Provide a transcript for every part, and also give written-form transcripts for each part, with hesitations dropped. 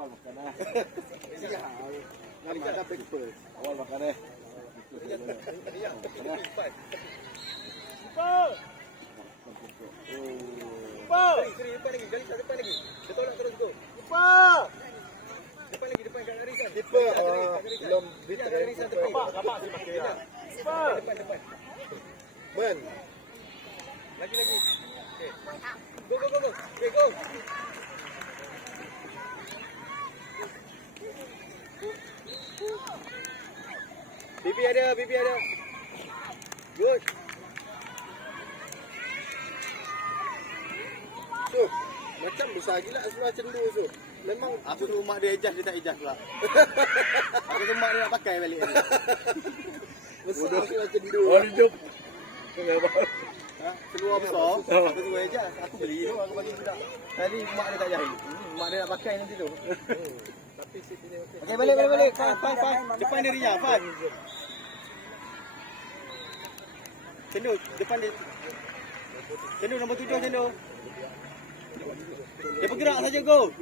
Awal makan dah. Nama ada breakfast. Awal makan dah. Depan lagi, depan lagi. Dia tolak terus go. Depan lagi, depan kat garisan. Belum Kat garisan tepi. Bapak sih pakai. Depan. Men. Lagi. Okay. Go. Okay, go. Bibi ada. Good. So, macam besar gila seluar cendu tu. Memang Aku suruh mak dia adjust, dia tak adjust pula. Aku suruh mak dia nak pakai balik. besar seluar cendu. Oh, hidup. Seluar besar, aku suruh adjust. Aku beli tu, aku bagi budak. Tadi mak dia tak jahit. Mak dia nak pakai nanti tu. Tapi si punya okey. Okay, balik. Fine. Depan dia Ria, fine. Cendu, depan dia. Cendu nombor 7, cendu. Dia bergerak saja, go.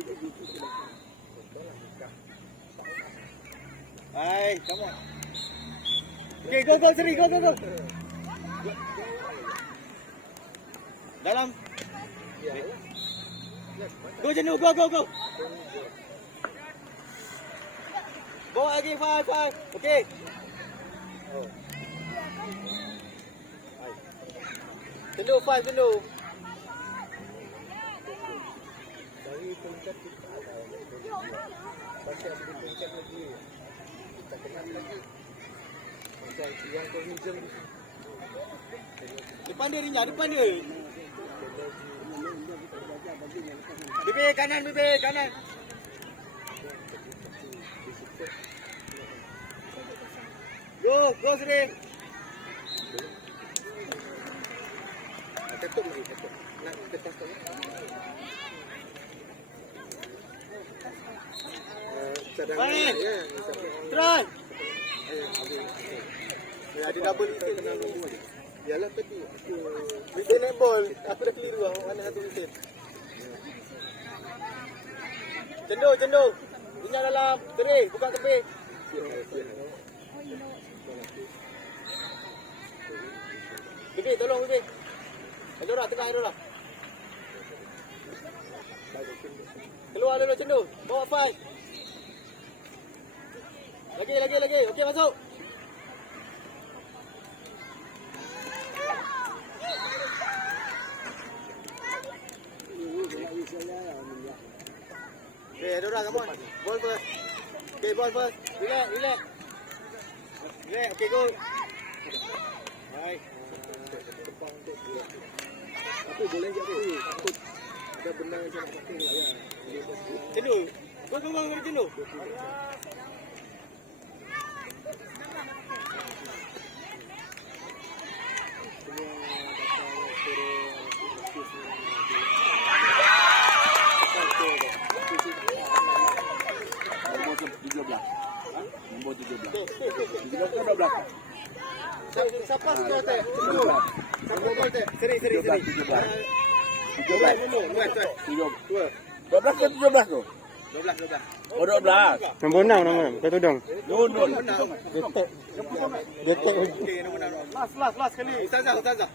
Hai, come on. Okay, go, Seri, go. Dalam. Go, cendu, go. Bawa lagi, five. Okay. Cendu, 5, cendu. Dari peringkat kita ada. Pasal di peringkat lagi. Kita kenal lagi. Macam yang kau minjem. Depan dia, Rinya, depan dia. Bibi, kanan. Go, Seri. Ketuk lagi. Nak ketas tu. Cadangan Balik. ya. Try. Ya, ada double wicket kenal nombor. Yalah tadi aku Wicket netball. Aku dah keliru lah. Mana satu wicket. Cendu. Rinya dalam. Seri, buka tepi. Bibi, tolong Bibi. Dora, tengah Dora. Keluar dulu cendu. Bawa 5. Lagi. Okey, masuk. Okay, Dora, come on. Ball first. Okay, ball first. Relax. Okay, go. Baik. Tapi boleh je tu. Takut ada benda yang nak pakai lah ya. Cendu. Go, cendu. Nombor 17. Siapa skor teh? Siapa gol teh? Seri. 17. 12 ke 17 tu? 12. Oh, 12. Nombor 6, kau tudung. Nun. Detek. Okey, nombor 6. Last kali. Ustazah.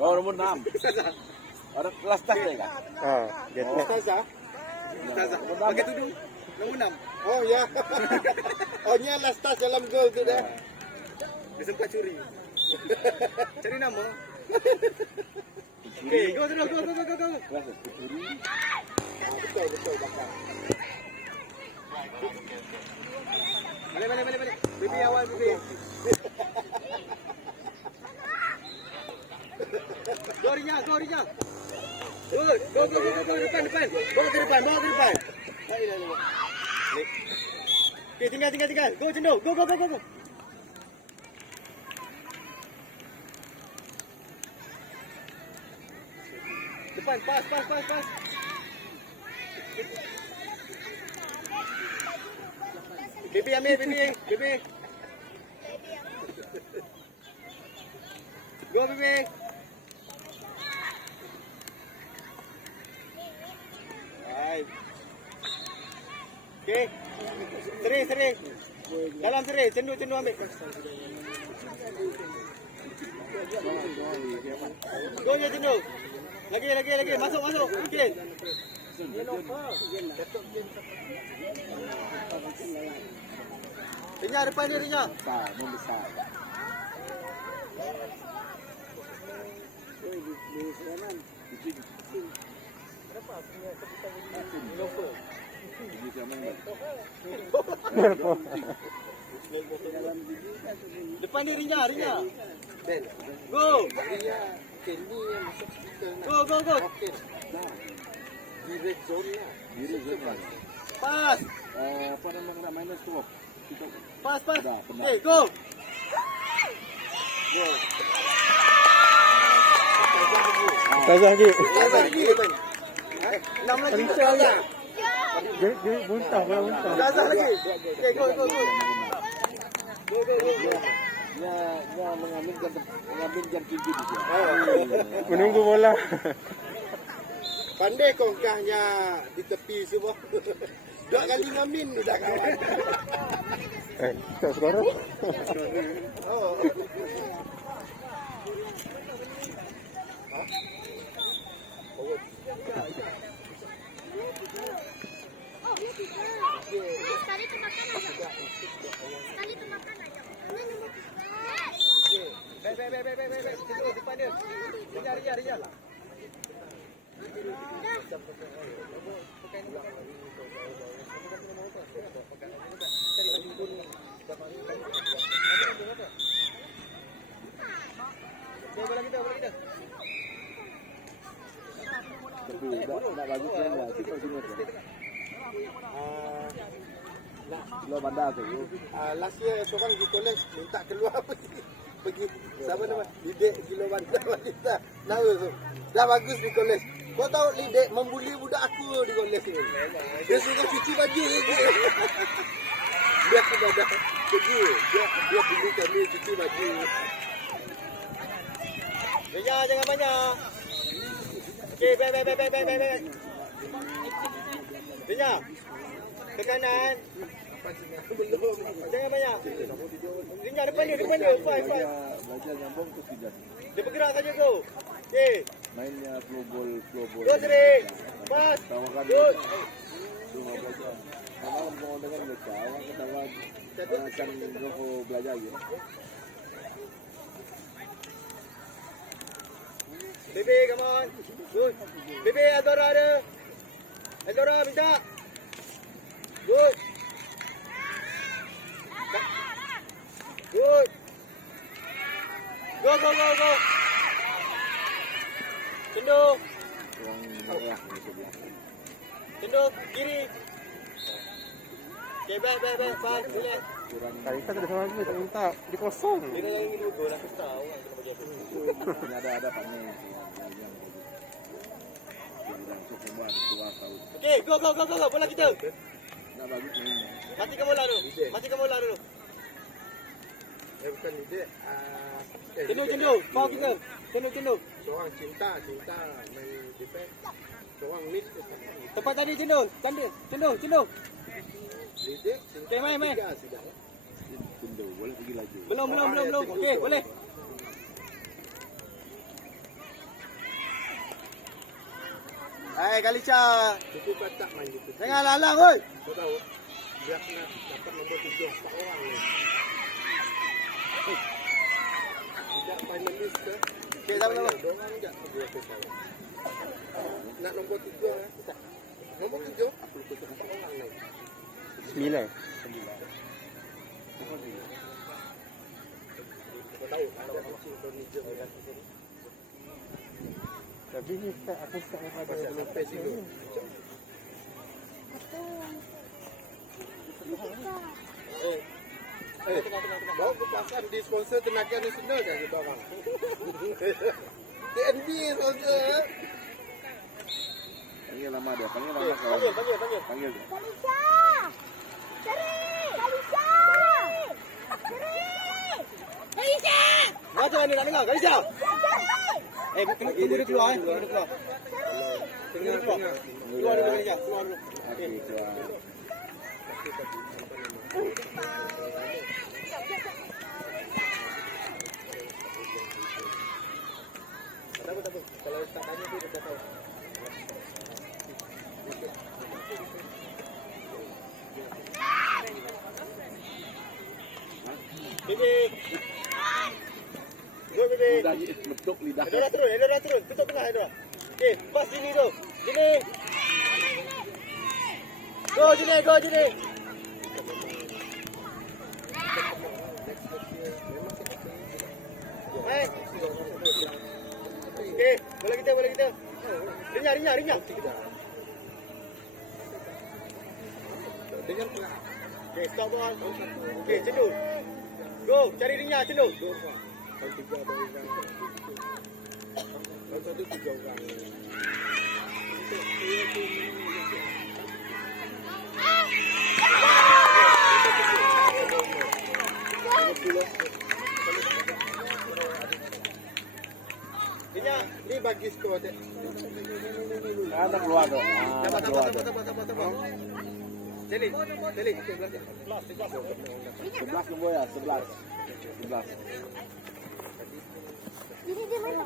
Oh, nombor 6. Ustazah. Ada kelas tas dia kan? Detek. Ustazah. Pakai tudung. Nombor 6. Oh ya. Oh ni last touch dalam gol tu dah. Dia sempat curi. Cari nama. Okey, go terus. Kelas curi. Betul bakal. Balik. Bibi awal Bibi. Go Rinya. Good. Go depan. Bawa ke depan. Okey, tinggal. Go cendu. Go. Depan, pas. Bibi ambil, Bibi. Go, Bibi. Baik. Okey. Sering. Dalam sering, cendu ambil. Go je cendu. Lagi. Masuk. Okey. Rinya depan dia, Rinya. Besar, membesar. Depan dia, Rinya. Ben, Go. dia Kenny yang masuk speaker nak. Go. Okey. Di red zone lah. Diri zona. Pas. Apa nama minus tu? Kita Pas. Dah, benar. Okey, go. Tazah lagi. Lagi. 6 lagi. Dia muntah. Gaza lagi. Okey, go. dia mengaminkan tinggi dia. Menunggu bola. Pandai kongkahnya di tepi semua. 2 kali ngamin dah kawan. Tak sekarang. Oh. Sekali tu makan aja. Baik. Cendu depan dia. Rinya. Bola kita. Nak bagi plan lah, kita sini tu. Lo bandar tu. Last year seorang di college minta keluar pergi siapa nama Lidek Kilo Bandar wanita. Nama tu. Dah bagus di college. Kau tahu Lidek membuli budak aku di college ni. Dia suka cuci baju je. Dia sudah dah pergi. Dia beli kami cuci baju. Rinya jangan banyak. Okey, baik. Rinya. Ke kanan. Jangan banyak. Rinya depan dia. Five. Belajar nyambung tu tidak. Dia bergerak saja go. Okey. Mainnya flow ball. Go sering. Pas. Tawakan Good. Cuma belajar. Kalau mau dengan mereka, awak ketawa akan rokok belajar je. Bebe, come on. Good. Bebe, Eldora ada. Eldora minta. Good. Good. Go. Cendu. Orang merah ni sebelah. Cendu kiri. Okay, baik. Faham, relax. Kurang Kali tak ada sama lagi, tak minta. Dia kosong. Dia yang ingin dua gol, aku tahu kan kena bagi aku. ada pandai yang untuk membuat dua tahu. Okay, go. Bola kita. Nak bagus ni. Matikan bola dulu. Bukan Lidek. Cendu. Foul kita. Cendu. Seorang cinta main defense. Seorang mid. Tepat tadi cendu. Cendu. Lidek. Okay, main. Sudah. Tunda, boleh pergi laju. Belum. Okey, boleh. Hai, Kalisha. Itu kacak main gitu. Jangan lalang, oi. Kau tahu? Dia kena dapat nombor 7 4 orang ni. Tidak finalis ke? Okey, sama-sama. 2 orang enggak dia pesan. Nak nombor 3 Nombor 7 aku lupa 4 orang ni. 9. Kau tahu ada kucing Indonesia kan. Tapi ni aku start daripada Pasal sampai situ. Bawa kepasan di sponsor Tenaga Nasional kan kita orang. TNB sponsor. Panggil nama dia, panggil nama kawan. Panggil dia. Macam mana nak dengar, Kalisha? Tunggu dia keluar. Keluar dulu, Kalisha. Keluar dulu. Okey, keluar. Tak apa. Kalau tak tanya tu dia dah tahu. Bibi. Go Bibi. Dah betuk lidah. Dah turun. Tutup tengah Edra. Okey, pas sini tu. Sini. Go sini. Okey, bola kita. Rinyah. Okey, stop ball. Okey, cendur. Go, cari Rinyah, cendur. Rinyah, ni bagi skor dia. Ada keluar tu. Sabar. Celik. 11 nombor ya, 11. Ini dia mana?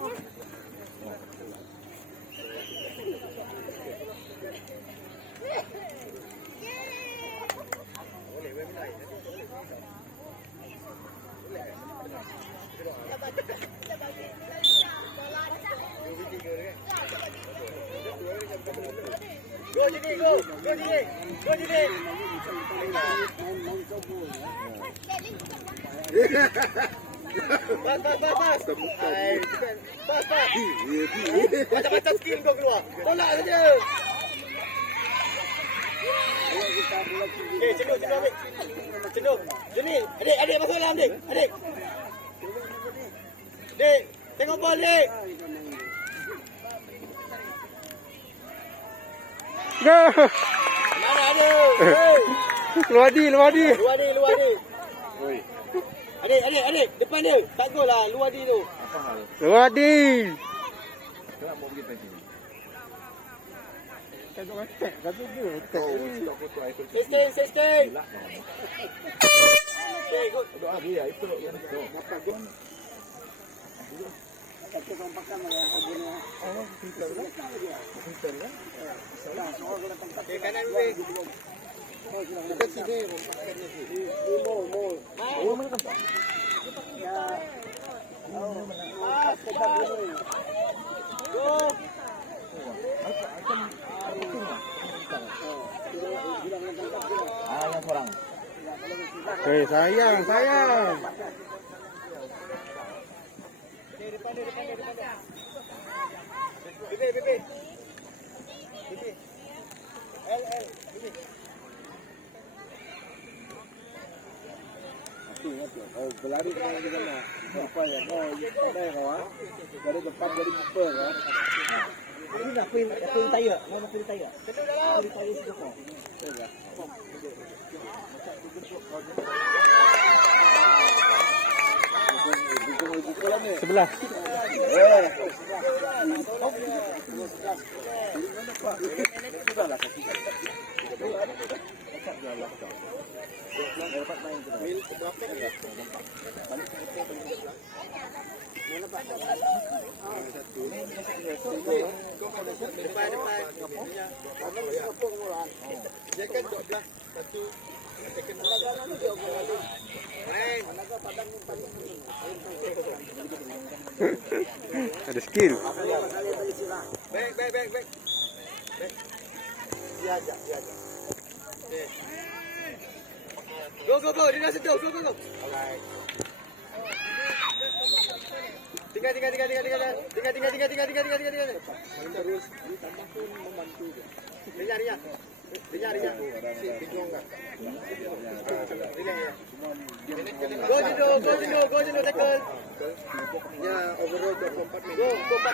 Go sini. Pas. Pas. Macam-macam skill kau keluar. Tolak saja. Okey, cendur ambil. Cendur. Sini. Adik masuk dalam adik. Adik, tengok bola adik. Go! Mana ada? Luar di. Luar di. Adik, depan dia. Tak gol lah, luar di tu. Luar di. Kelab mau pergi tadi. Stay. Okay, good. Doa dia itu yang itu. Okay, kanan wing. Dekat sini. Yang seorang. Sayang. Depan dia. Bibi. L. Berlari ke mana juga nak. Apa ya? Kau ada kau dari depan dari keeper kau. Ini nak pin tayar. Mau nak pin tayar. Cendur dalam. Pin tayar sudah kau. Sebelah. Dia kan 12 satu. Second main. Ada skill. Back. Dia ajak. Okay. Go. Dia dah sentuh. Go. Alright. Tinggal. Terus ditambahkan membantu. Rinyah. Go Jino, tackle. Ya, overall 24 minit. Go pas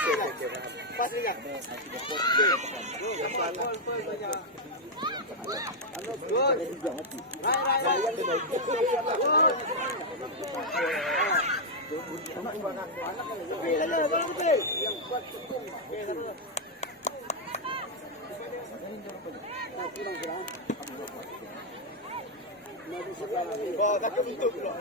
Rinyah. Oh, takut tutup pula.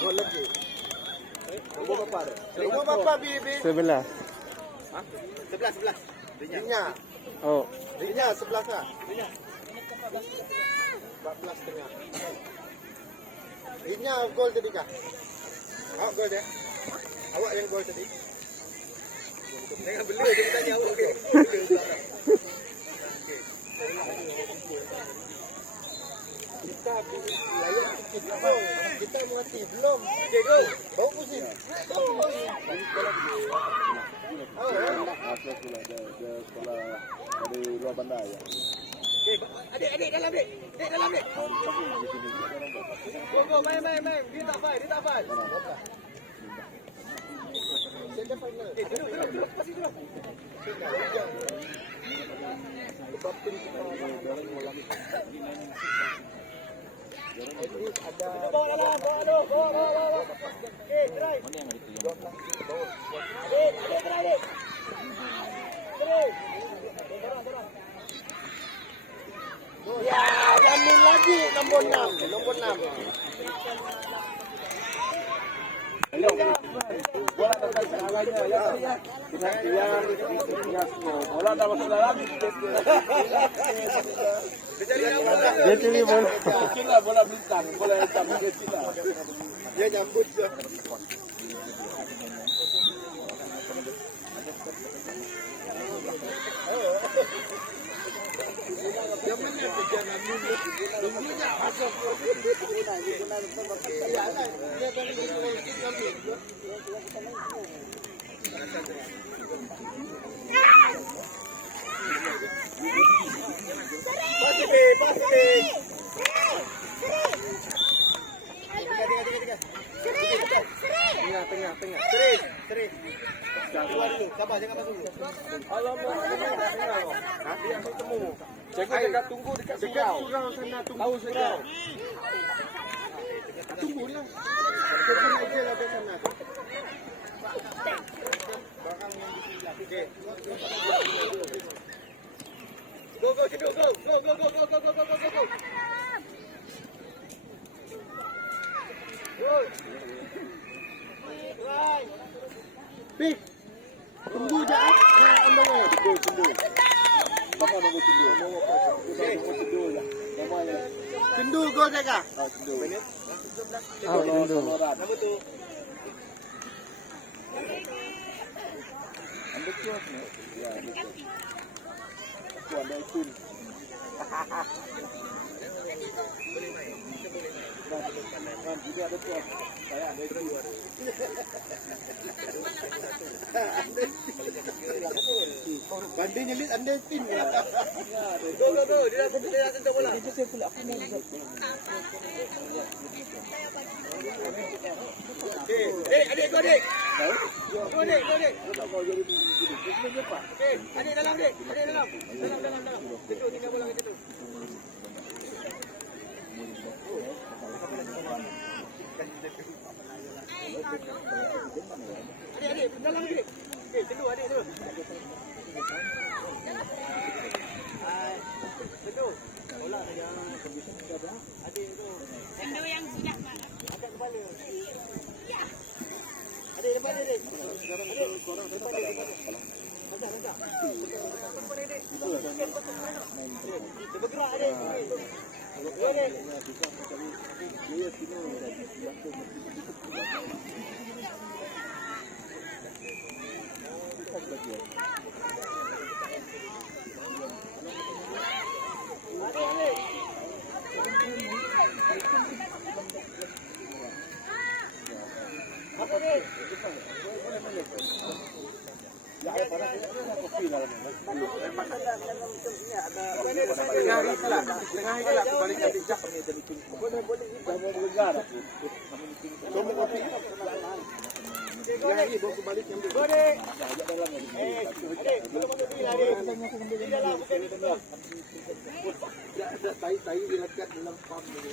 Gol lagi. Nombor berapa tu? Nombor berapa Bi? 11. Sebelah. Rinya. Oh. Rinya 11 lah. 14 tengah. Rinya gol tadi kah? Awak gol dia? Awak yang gol tadi? Jangan bela dia tanya awak okey. Kita layak sikit belum. Kita mengerti belum. Okey, go. Bau pusing. Asal sekolah dia sekolah dari luar bandar ya. Okey, adik dalam dik. Dik dalam dik. Go, main. Dia tak fight. Saya final. Duduk. Pasti duduk. Sebab tim kita ada Bawa dalam. Okey, drive. Adik, drive. Terus. ya jamin lagi nombor 6. Bola datang segalanya ya. Bola dah masuk dalam. Dia curi bola. Kecil lah bola bintang, bola hitam kecil lah. Dia nyambut je. Tengah. Seri. Sabar, jangan masuk dulu. Alamak, dia ambil temu. Jaga tunggu dekat surau. Sana Tahu surau. tunggu lah. Sana je lah sana. Barang yang disilang. Okey. Go, Cedok, go. Good. Right. Pik. Tunggu je ah. Jangan on the way. Cendu. Bapak nombor cendu. Nombor cendu lah. Namanya. Cendu gol jaga. Cendu. Oh, cendu. Nombor tu. Ambil tuas ni. Ya, ambil tuas. Tuan dah ikut. Kan juga ada tuas. Saya ada ikut. Banding nyelit anda pin. Go. Dia dah sentuh bola. Okey. Adik, go adik. Go adik. Okey, adik dalam. Dalam. Situ tinggal bola kat situ. Adik, dalam adik. Okey, situ adik tu. Situ. Bola saja. Adik tu. Sendu yang sudah Angkat kepala. Adik depan dia, adik. Lancar. Dia bergerak, adik. Adik. Apa ni? Ya, ada panas. Kopi dalam. Tengah itulah balikkan bijak. Boleh bergegar. Coba kopi. Lagi bawa kembali ambil. Gode. Ajak dalam lagi. Adik, belum masuk sini lah, adik. Di dalam, bukan di dalam. Ada tai-tai di dekat dalam pam ni.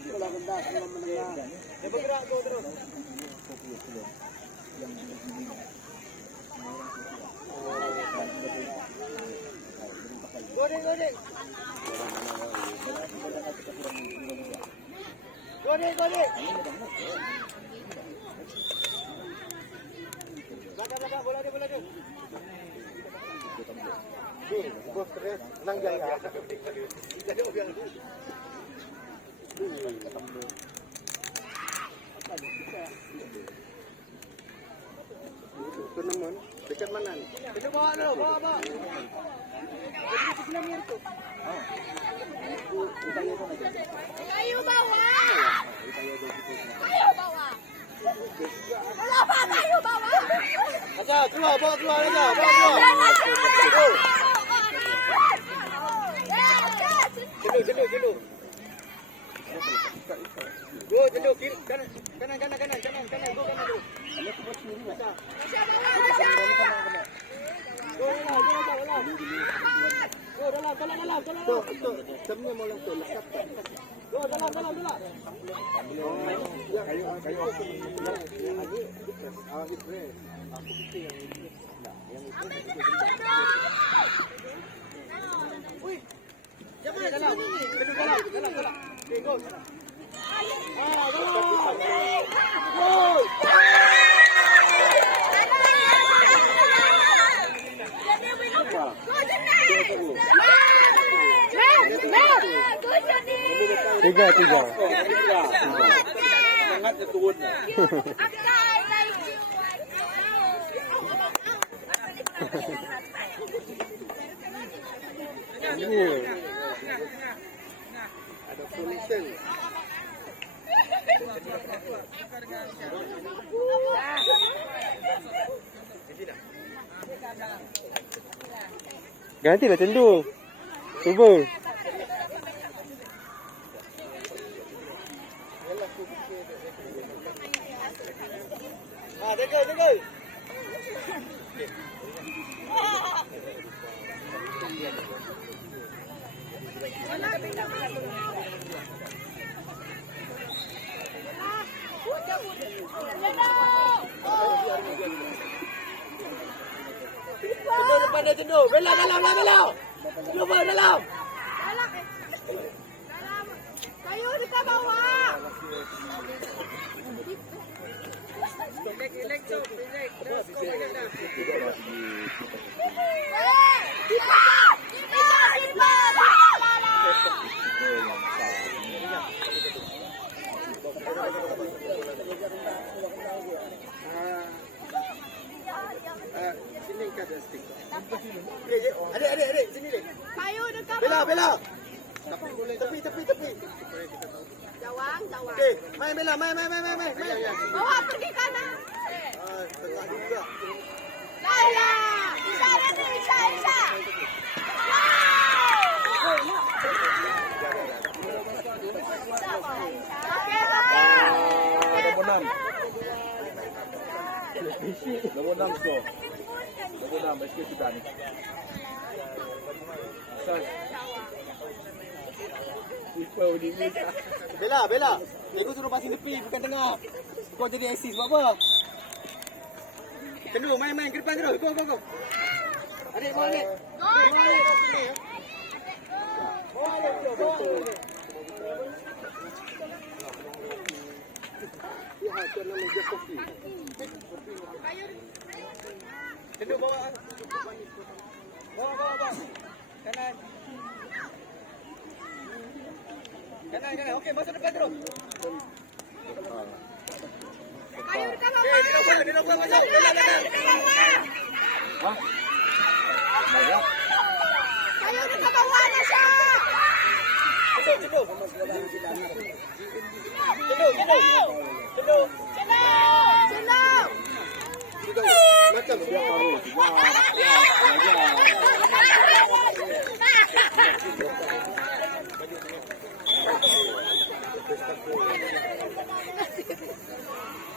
Sekolah rendah, sekolah menengah. Dia bergerak go terus. Godek. Belakang, bola dia. Bos terus nang jaya. Itu namun dekat mana nih? Itu bawa dulu, bawa. Kayu bawah. Bola apa kayu bawah? Aja, keluar aja. Cenduk. Go, cenduk kiri, kanan. Go kanan dulu. Go dalam. Tuh, semua mau langsung lekat. Go dalam. Jangan dalam. Cenduk dalam. Okay, go sana. Tiga. Sangat turun. Ada solution. Gantilah cendu. Cuba. Jaga. Cenduk depan dia cenduk. Bela. Cuba dalam. Kayu dekat bawah. Relax. Terus kau pegang dah. Sini kan ada stick. Adik, sini dek. Kayu dekat Bela. bawah. Tepi. Jawang. Okey, main Bela, main. Bawa pergi kanan. Tengah juga. Lala. Isha. Nombor 6 skor. Nombor 6 meski sudah ni. Asal. Keeper ni. Bela. Aku suruh passing tepi bukan tengah. Kau jadi assist buat apa? Cenduk main ke depan terus. Go. Adik bawa ni. Dia hanya nak menjaga kopi. Cenduk bawa. Kanan. Okey, masuk depan terus. Kayu dekat bawah. Dia nak masuk. Ha? Kayu dekat bawah, Nasha. Cenduk. Senang. Macam dia tahu.